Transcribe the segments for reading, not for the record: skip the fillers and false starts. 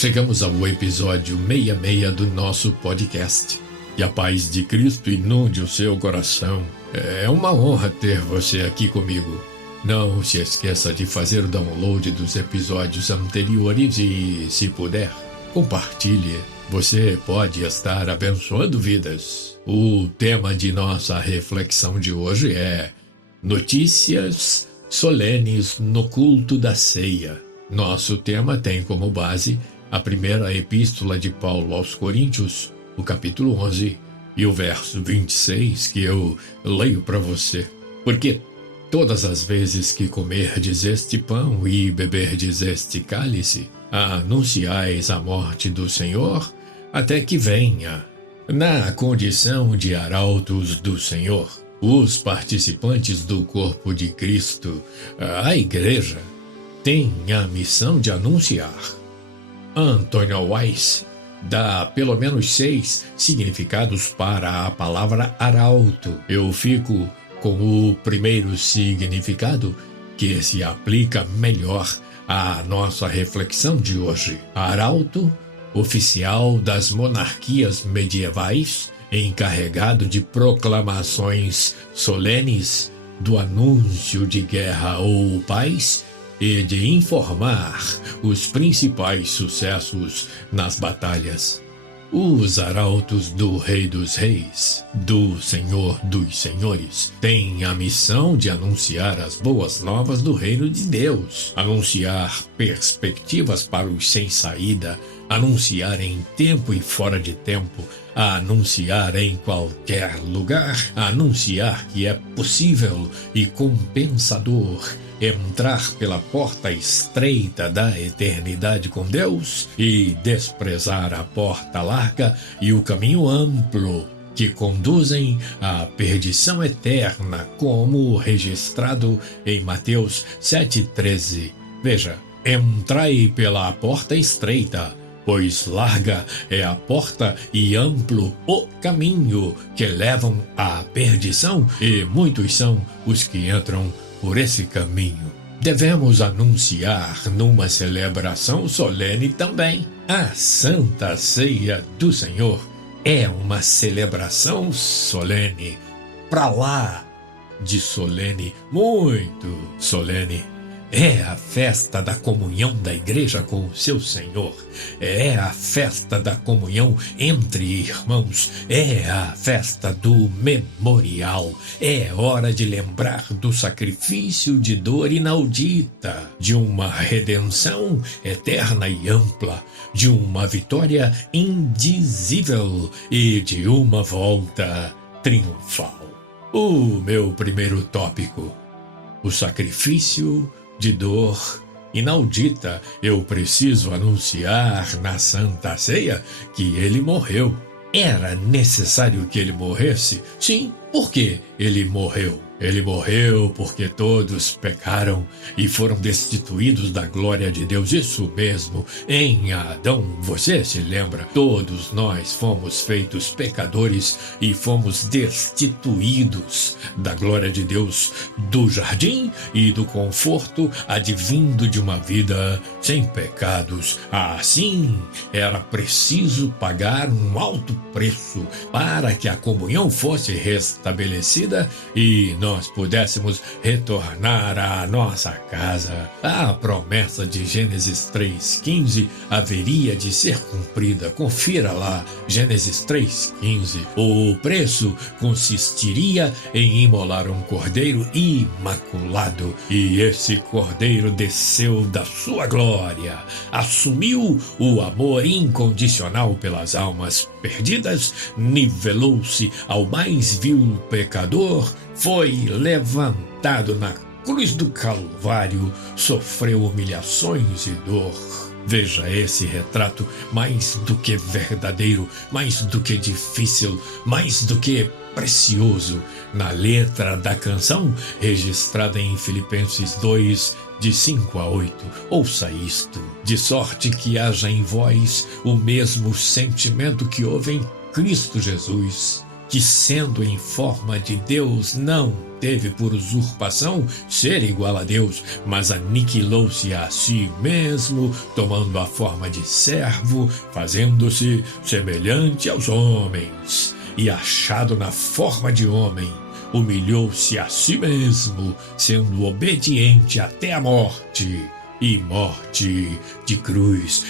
Chegamos ao episódio 66 do nosso podcast. Que a paz de Cristo inunde o seu coração. É uma honra ter você aqui comigo. Não se esqueça de fazer o download dos episódios anteriores e, se puder, compartilhe. Você pode estar abençoando vidas. O tema de nossa reflexão de hoje é Notícias solenes no culto da ceia. Nosso tema tem como base a primeira epístola de Paulo aos Coríntios, o capítulo 11 e o verso 26, que eu leio para você. Porque todas as vezes que comerdes este pão e beberdes este cálice, anunciais a morte do Senhor até que venha. Na condição de arautos do Senhor, os participantes do corpo de Cristo, a Igreja, têm a missão de anunciar. Antônio Weiss dá pelo menos 6 significados para a palavra arauto. Eu fico com o primeiro significado, que se aplica melhor à nossa reflexão de hoje. Arauto, oficial das monarquias medievais, encarregado de proclamações solenes, do anúncio de guerra ou paz e de informar os principais sucessos nas batalhas. Os arautos do Rei dos Reis, do Senhor dos Senhores, têm a missão de anunciar as boas novas do reino de Deus, anunciar perspectivas para os sem saída, anunciar em tempo e fora de tempo, anunciar em qualquer lugar, anunciar que é possível e compensador entrar pela porta estreita da eternidade com Deus e desprezar a porta larga e o caminho amplo que conduzem à perdição eterna, como registrado em Mateus 7,13. Veja, entrai pela porta estreita, pois larga é a porta e amplo o caminho que levam à perdição, e muitos são os que entram por esse caminho. Devemos anunciar numa celebração solene também. A Santa Ceia do Senhor é uma celebração solene, para lá de solene, muito solene. É a festa da comunhão da igreja com o seu Senhor. É a festa da comunhão entre irmãos. É a festa do memorial. É hora de lembrar do sacrifício de dor inaudita, de uma redenção eterna e ampla, de uma vitória indizível e de uma volta triunfal. O meu primeiro tópico: o sacrifício de dor inaudita. Eu preciso anunciar na Santa Ceia que ele morreu. Era necessário que ele morresse? Sim, porque ele morreu. Ele morreu porque todos pecaram e foram destituídos da glória de Deus. Isso mesmo, em Adão, você se lembra? Todos nós fomos feitos pecadores e fomos destituídos da glória de Deus, do jardim e do conforto advindo de uma vida sem pecados. Assim, era preciso pagar um alto preço para que a comunhão fosse restabelecida e nós pudéssemos retornar à nossa casa. A promessa de Gênesis 3,15 haveria de ser cumprida. Confira lá, Gênesis 3,15. O preço consistiria em imolar um cordeiro imaculado, e esse cordeiro desceu da sua glória, assumiu o amor incondicional pelas almas perdidas, nivelou-se ao mais vil pecador, foi levantado na cruz do Calvário, sofreu humilhações e dor. Veja esse retrato mais do que verdadeiro, mais do que difícil, mais do que precioso, na letra da canção registrada em Filipenses 2, de 5 a 8. Ouça isto: de sorte que haja em vós o mesmo sentimento que houve em Cristo Jesus, que, sendo em forma de Deus, não teve por usurpação ser igual a Deus, mas aniquilou-se a si mesmo, tomando a forma de servo, fazendo-se semelhante aos homens. E achado na forma de homem, humilhou-se a si mesmo, sendo obediente até a morte, e morte de cruz.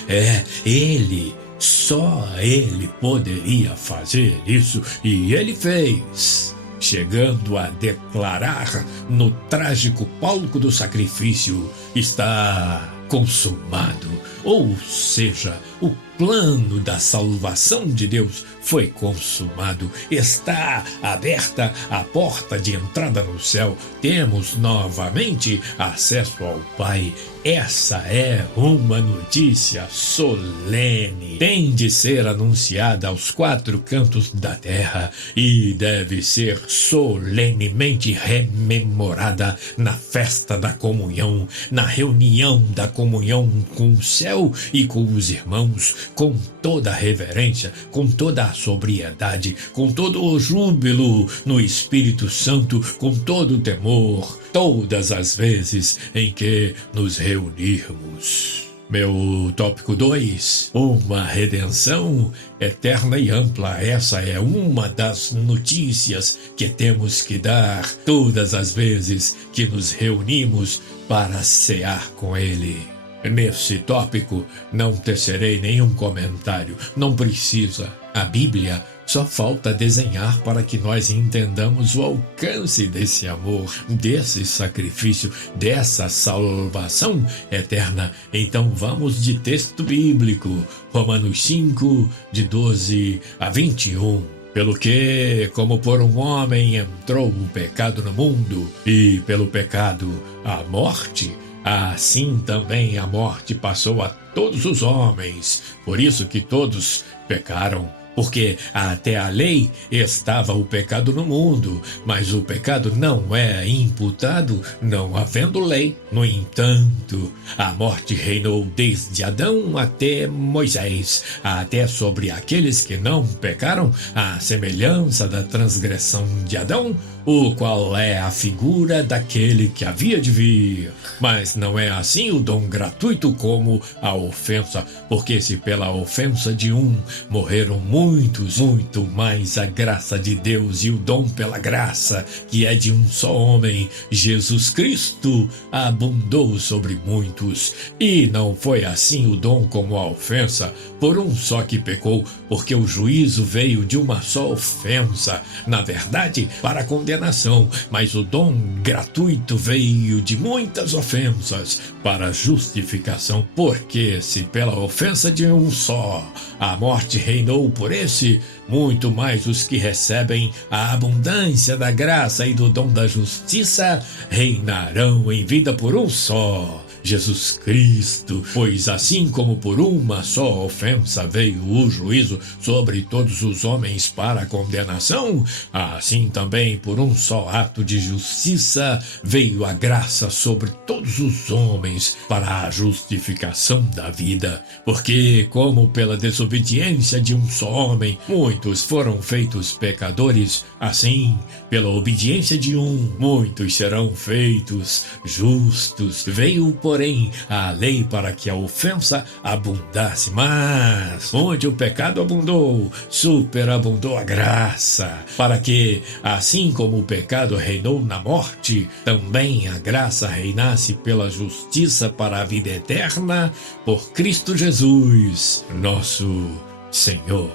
Ele, só ele poderia fazer isso, e ele fez, chegando a declarar no trágico palco do sacrifício: está consumado. Ou seja, o plano da salvação de Deus foi consumado. Está aberta a porta de entrada no céu. Temos novamente acesso ao Pai. Essa é uma notícia solene. Tem de ser anunciada aos 4 cantos da terra e deve ser solenemente rememorada na festa da comunhão, na reunião da comunhão com o céu e com os irmãos, com toda a reverência, com toda a sobriedade, com todo o júbilo no Espírito Santo, com todo o temor, todas as vezes em que nos reunirmos. Meu tópico 2, uma redenção eterna e ampla. Essa é uma das notícias que temos que dar todas as vezes que nos reunimos para cear com Ele. Nesse tópico não tecerei nenhum comentário, não precisa. A Bíblia só falta desenhar para que nós entendamos o alcance desse amor, desse sacrifício, dessa salvação eterna. Então vamos de texto bíblico, Romanos 5, de 12 a 21. Pelo que, como por um homem entrou o pecado no mundo, e pelo pecado a morte, assim também a morte passou a todos os homens. Por isso que todos pecaram. Porque até a lei estava o pecado no mundo, mas o pecado não é imputado, não havendo lei. No entanto, a morte reinou desde Adão até Moisés, até sobre aqueles que não pecaram, à semelhança da transgressão de Adão, o qual é a figura daquele que havia de vir. Mas não é assim o dom gratuito como a ofensa, porque se pela ofensa de um morreram muitos, muito mais a graça de Deus e o dom pela graça, que é de um só homem, Jesus Cristo, abundou sobre muitos. E não foi assim o dom como a ofensa, por um só que pecou, porque o juízo veio de uma só ofensa, na verdade, para a condenação, mas o dom gratuito veio de muitas ofensas para a justificação, porque se pela ofensa de um só a morte reinou por esse, muito mais os que recebem a abundância da graça e do dom da justiça reinarão em vida por um só, Jesus Cristo. Pois assim como por uma só ofensa veio o juízo sobre todos os homens para a condenação, assim também por um só ato de justiça veio a graça sobre todos os homens para a justificação da vida. Porque como pela desobediência de um só homem muitos foram feitos pecadores, assim pela obediência de um muitos serão feitos justos. Veio porém a lei para que a ofensa abundasse, mas onde o pecado abundou, superabundou a graça, para que, assim como o pecado reinou na morte, também a graça reinasse pela justiça para a vida eterna, por Cristo Jesus, nosso Senhor.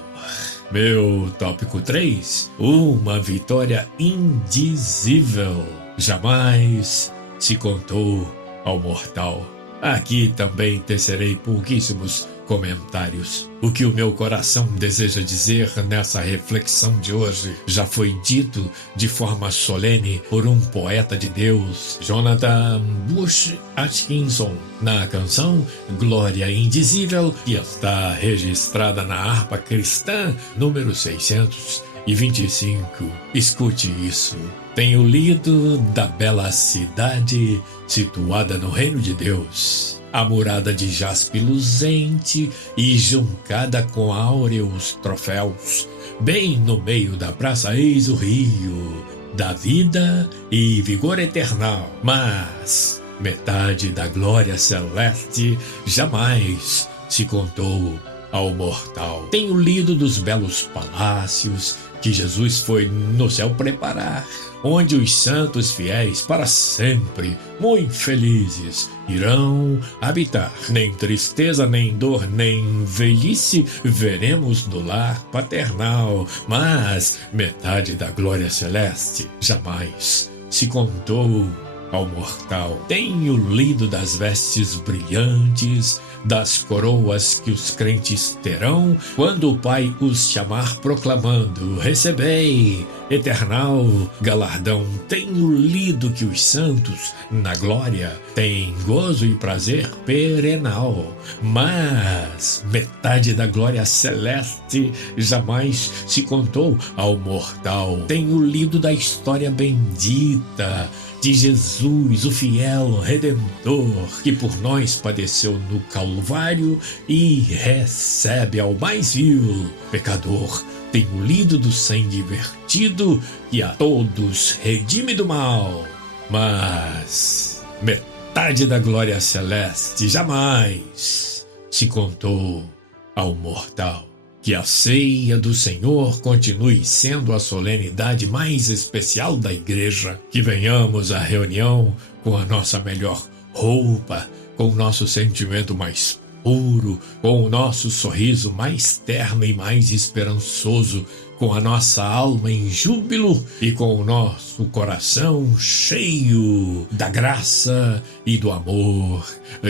Meu tópico 3, uma vitória indizível, jamais se contou ao mortal. Aqui também tecerei pouquíssimos comentários. O que o meu coração deseja dizer nessa reflexão de hoje já foi dito de forma solene por um poeta de Deus, Jonathan Bush Atkinson, na canção Glória Indizível, que está registrada na harpa cristã número 625. Escute isso. Tenho lido da bela cidade situada no reino de Deus, a murada de jaspe luzente e juncada com áureos troféus. Bem no meio da praça eis o rio, da vida e vigor eternal, mas metade da glória celeste jamais se contou ao mortal. Tenho lido dos belos palácios que Jesus foi no céu preparar, onde os santos fiéis para sempre, muito felizes, irão habitar. Nem tristeza, nem dor, nem velhice veremos no lar paternal, mas metade da glória celeste jamais se contou ao mortal. Tenho lido das vestes brilhantes, das coroas que os crentes terão, quando o Pai os chamar proclamando: recebei eternal galardão. Tenho lido que os santos na glória têm gozo e prazer perenal, mas metade da glória celeste jamais se contou ao mortal. Tenho lido da história bendita de Jesus, o fiel Redentor, que por nós padeceu no Calvário e recebe ao mais vil pecador. Tenho lido do sangue vertido que a todos redime do mal, mas metade da glória celeste jamais se contou ao mortal. Que a ceia do Senhor continue sendo a solenidade mais especial da igreja. Que venhamos à reunião com a nossa melhor roupa, com o nosso sentimento mais puro, com o nosso sorriso mais terno e mais esperançoso, com a nossa alma em júbilo e com o nosso coração cheio da graça e do amor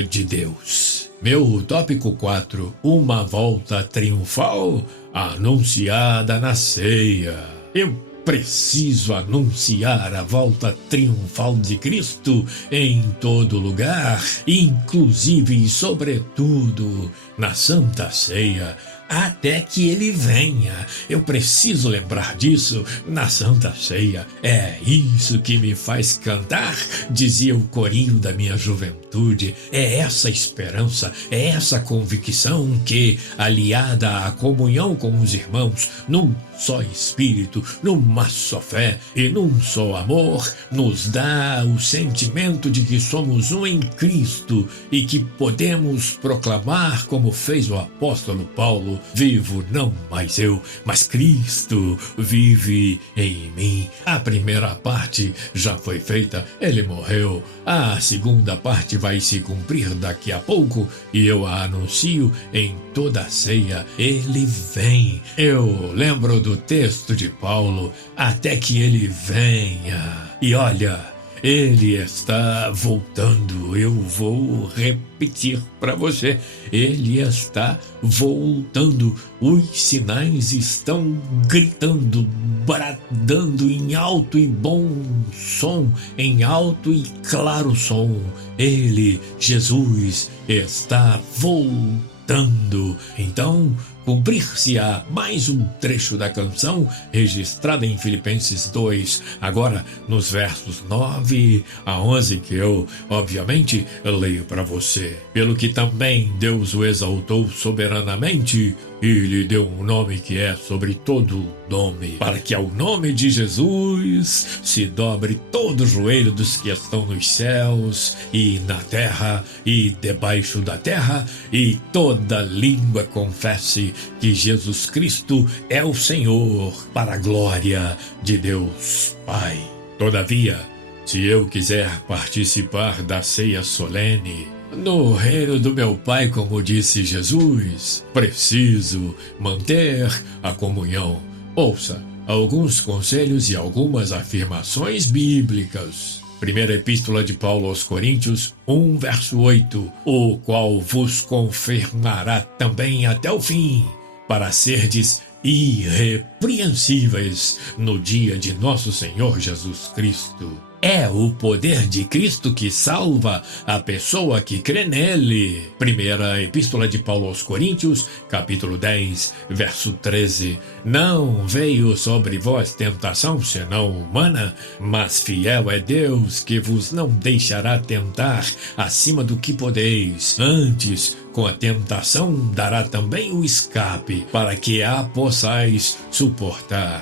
de Deus. Meu tópico 4, uma volta triunfal anunciada na ceia. Eu preciso anunciar a volta triunfal de Cristo em todo lugar, inclusive e sobretudo na Santa Ceia, até que ele venha. Eu preciso lembrar disso na Santa Ceia. É isso que me faz cantar, dizia o corinho da minha juventude. É essa esperança, é essa convicção que, aliada à comunhão com os irmãos, num só Espírito, numa só fé e num só amor, nos dá o sentimento de que somos um em Cristo e que podemos proclamar, como fez o apóstolo Paulo: vivo não mais eu, mas Cristo vive em mim. A primeira parte já foi feita, ele morreu. A segunda parte vai se cumprir daqui a pouco e eu a anuncio em toda a ceia. Ele vem. Eu lembro do texto de Paulo: até que ele venha. E olha, ele está voltando. Eu vou repetir para você: ele está voltando. Os sinais estão gritando, bradando em alto e bom som, em alto e claro som. Ele, Jesus, está voltando. Então, cumprir-se-á mais um trecho da canção registrada em Filipenses 2, agora nos versos 9 a 11, que eu, obviamente, leio para você. Pelo que também Deus o exaltou soberanamente e lhe deu um nome que é sobre todo nome, para que ao nome de Jesus se dobre todo o joelho dos que estão nos céus e na terra e debaixo da terra, e toda língua confesse que Jesus Cristo é o Senhor, para a glória de Deus Pai. Todavia, se eu quiser participar da ceia solene no reino do meu Pai, como disse Jesus, preciso manter a comunhão. Ouça alguns conselhos e algumas afirmações bíblicas. Primeira Epístola de Paulo aos Coríntios 1, verso 8, o qual vos confirmará também até o fim, para serdes irrepreensíveis no dia de nosso Senhor Jesus Cristo. É o poder de Cristo que salva a pessoa que crê nele. Primeira Epístola de Paulo aos Coríntios, capítulo 10, verso 13. Não veio sobre vós tentação senão humana, mas fiel é Deus, que vos não deixará tentar acima do que podeis. Antes, com a tentação dará também o escape, para que a possais suportar.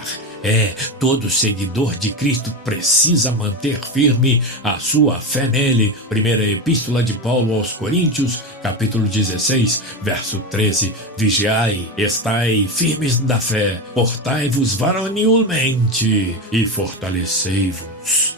Todo seguidor de Cristo precisa manter firme a sua fé nele. Primeira Epístola de Paulo aos Coríntios, capítulo 16, verso 13. Vigiai, estai firmes da fé, portai-vos varonilmente e fortalecei-vos.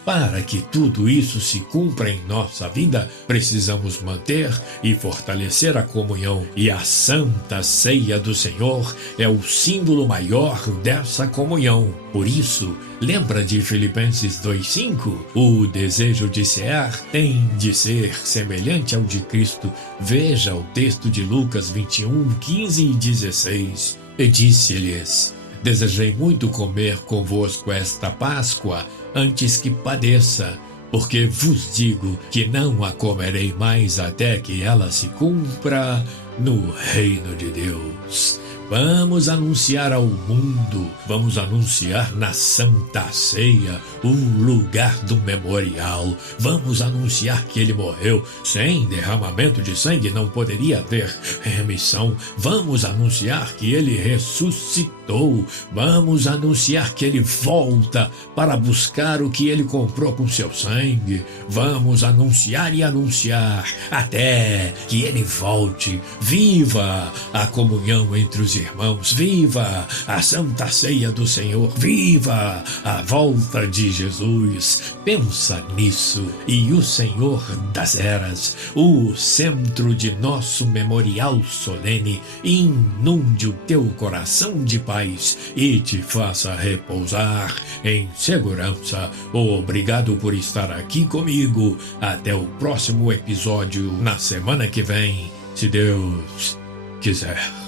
Para que tudo isso se cumpra em nossa vida, precisamos manter e fortalecer a comunhão, e a Santa Ceia do Senhor é o símbolo maior dessa comunhão. Por isso, lembra de Filipenses 2:5? O desejo de cear tem de ser semelhante ao de Cristo. Veja o texto de Lucas 21:15 e 16. E disse-lhes: desejei muito comer convosco esta Páscoa antes que padeça, porque vos digo que não a comerei mais até que ela se cumpra no reino de Deus. Vamos anunciar ao mundo, vamos anunciar na Santa Ceia o lugar do memorial. Vamos anunciar que ele morreu. Sem derramamento de sangue não poderia haver remissão. Vamos anunciar que ele ressuscitou. Vamos anunciar que ele volta para buscar o que ele comprou com seu sangue. Vamos anunciar e anunciar até que ele volte. Viva a comunhão entre os irmãos, viva a Santa Ceia do Senhor, viva a volta de Jesus. Pensa nisso, e o Senhor das eras, o centro de nosso memorial solene, inunde o teu coração de paz e te faça repousar em segurança. Obrigado por estar aqui comigo. Até o próximo episódio na semana que vem, se Deus quiser.